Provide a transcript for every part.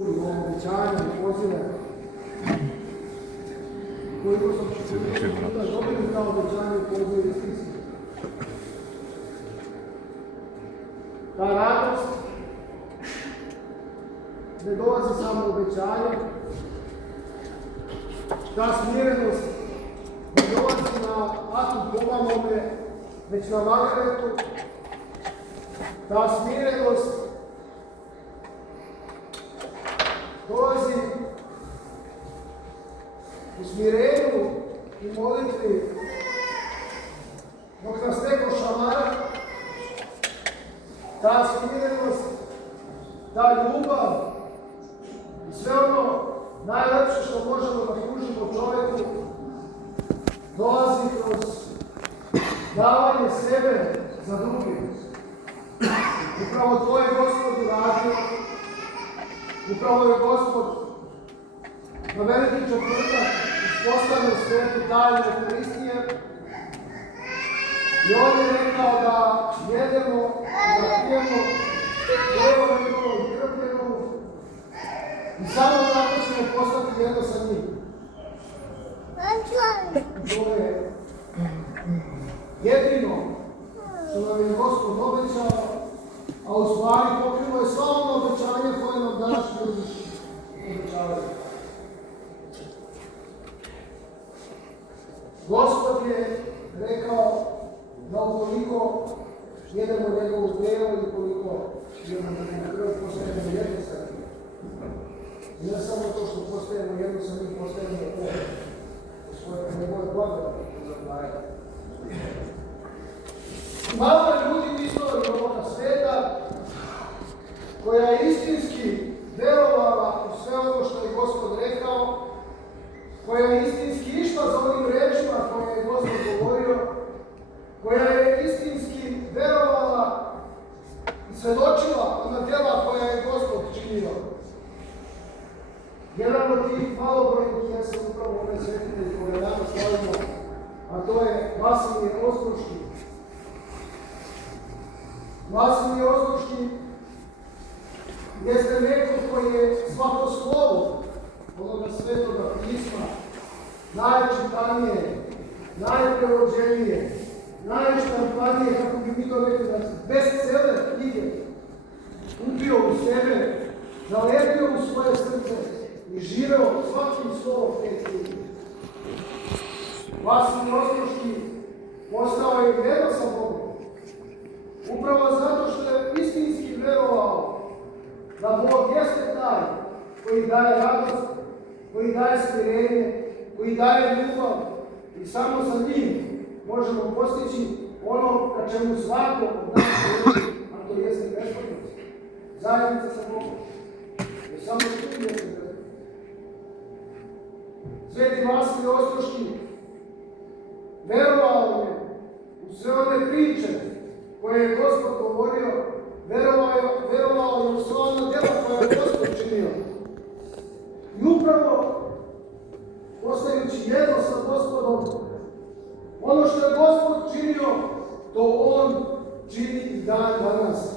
obećanja i pozive koliko sam dobili kao obećanje i pozive iz Hrista. Ta radost ne dolazi samo obećanje, ta smirenost ne dolazi na atu pomalome, već na Margaretu. Ta smirenost dolazi u smirenju i molitvi dok nas neko šamara. Ta smirenost, ta ljubav i sve ono najlepše što možemo da pružimo čovjeku dolazi kroz davanje sebe za druge. Upravo to je Gospod uradio. Upravo je Gospod na veliki četvrtak ispostavio svetu tajnu Euharistije i on je rekao da jedemo, da pijemo tijelo njegovo i krv njegovu i samo tako ćemo postati jedno sa njim. To je jedino što nam je Gospod obećao, a u stvari pokrilo je sva ono obećanja koje nam danas ljudi obećavaju. Gospod je rekao da ukoliko jedemo njegovu tijelo i ukoliko jedemo njegovu krv, postajemo jedno sa njim. I ne samo to što postajemo jedno sa njim, postajemo to svoje njegove blagodati zapravo. Malo je ljudi u istoriji ovoga sveta koja je istinski verovala u sve ono što je Gospod rekao, koja je istinski išla za onim rečima koje je Gospod govorio, koja je istinski verovala i svedočila na djela koja je Gospod činio. Jedan od tih malobrojnih jeste upravo onaj svetitelj koga danas slavimo, a to je Vasilije Ostroški. Vasilije Ostroški jeste neko koji je svako slovo onoga svetoga pisma najčitanije, najprevođenije, najštampanije, kako bi mi to rekli, bestseller knjige, upio u sebe, zalepio u svoje srce i živeo svakim slovom te knjige. Vasilije Ostroški postao je vero sa Bogom. Upravo zato što je istinski verovao da Bog jeste taj koji daje radost, koji daje smirenje, koji daje ljubav i samo sa njim možemo postići ono ka čemu svako od nas teži, a to jeste besplatnost. Zajednica sa Bogom. Jer samo što tu jeste besplatnost. Sveti Vasilije Ostroški verovao je u sve one priče koje je Gospod govorio, verovao je u sva ona djela koje je Gospod činio. I upravo, postajući jedno sa Gospodom, ono što je Gospod činio, to On čini i dan danas.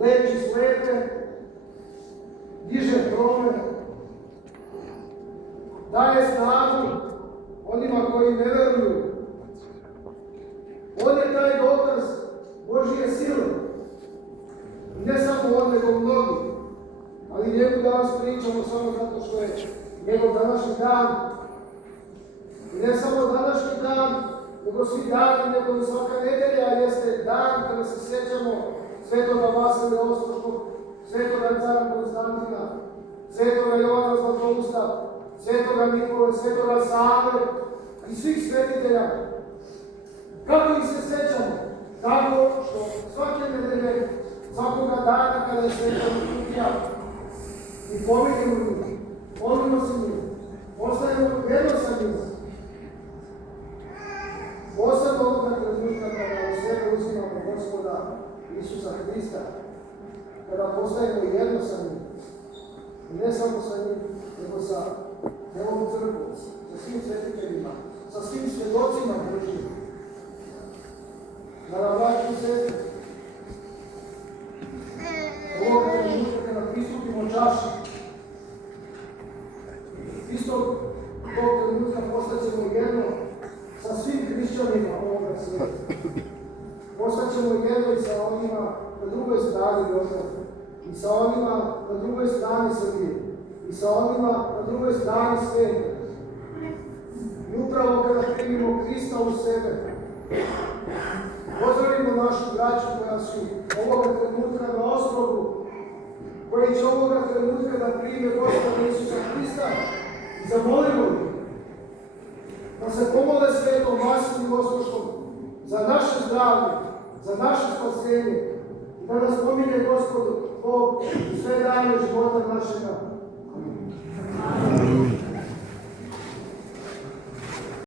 Leči slepe, diže trome, daje snagu onima koji ne veruju. On je taj dokaz Božije sile. I ne samo on, nego mnogi. Ali njegu danas pričamo samo zato što je njegov današnji dan. I ne samo današnji dan, nego svi dani, nego i svaka nedelja jeste dan kada se sjećamo svetoga Vasilija Ostroškog, svetoga cara Konstantina, svetoga Jovana Zlatousta, svetoga Nikole, svetoga Save i svih svetitelja. Kako ih se sjećamo? Tako što svake nedelje, svakoga dana kada je sveta liturgija i pominjemo njih, molimo se njih, ostajemo jedno sa njih. Posebno ovoga trenutka kada u sebe uzimamo Gospoda Isusa Hrista, kada postajemo jedno sa njim. I ne samo sa njim, nego sa Devom crkvom, sa svim svetiteljima, sa svim svjedocima Božjim. Da nam braći i sestre, ovoga trenutka kada pristupimo čaši. Istog tog trenutka postaćemo jedno sa svim hrišćanima ovoga svijeta. Postaćemo jedno i sa onima na drugoj strani Jordana, i sa onima na drugoj strani Srbije, i sa onima na drugoj strani svijeta. I upravo kada primimo Hrista u sebe, pozdravimo našu braću koja su ovoga trenutka na ostrovu, koji će ovoga trenutka da prime Gospoda Isusa Hrista, i zamolimo ih da se pomole svetom Vasilu Ostroškom za naše zdravlje, za naše spasenje, i da nas pominje Gospod Bog sve dane života našega. Amin.